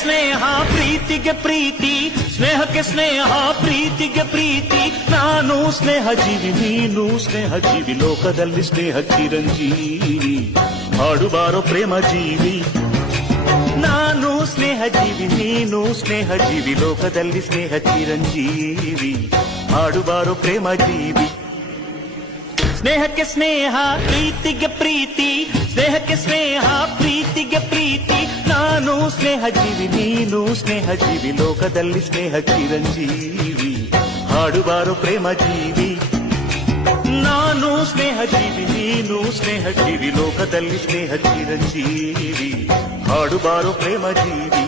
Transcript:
ಸ್ನೇಹ ಪ್ರೀತಿಗೆ ಪ್ರೀತಿ, ಸ್ನೇಹಕ್ಕೆ ಸ್ನೇಹ ಪ್ರೀತಿಗೆ ಪ್ರೀತಿ. ನಾನು ಸ್ನೇಹ ಜೀವಿ, ನೀನು ಸ್ನೇಹ ಜೀವಿ, ಲೋಕದಲ್ಲಿ ಸ್ನೇಹ ಚಿರಂಜೀವಿ. ಹಾಡುಬಾರೋ ಪ್ರೇಮ ಜೀವಿ. ನಾನು ಸ್ನೇಹ ಜೀವಿ, ನೀನು ಸ್ನೇಹ ಜೀವಿ, ಲೋಕದಲ್ಲಿ ಸ್ನೇಹ ಚಿರಂಜೀವಿ. ಹಾಡುಬಾರೋ ಪ್ರೇಮ ಜೀವಿ. ಸ್ನೇಹಕ್ಕೆ ಸ್ನೇಹ ಪ್ರೀತಿಗೆ ಪ್ರೀತಿ, ಸ್ನೇಹಕ್ಕೆ ಸ್ನೇಹ ಪ್ರೀತಿಗೆ ಪ್ರೀತಿ. ನಾನು ಸ್ನೇಹ ಜೀವಿ, ನೀನು ಸ್ನೇಹ ಜೀವಿ, ಲೋಕದಲ್ಲಿ ಸ್ನೇಹ ಚಿರಂಜೀವಿ. ಹಾಡುಬಾರೋ ಪ್ರೇಮ ಜೀವಿ. ನಾನು ಸ್ನೇಹ ಜೀವಿ, ನೀನು ಸ್ನೇಹ ಜೀವಿ, ಲೋಕದಲ್ಲಿ ಸ್ನೇಹ ಚಿರಂಜೀವಿ. ಹಾಡುಬಾರೋ ಪ್ರೇಮ ಜೀವಿ.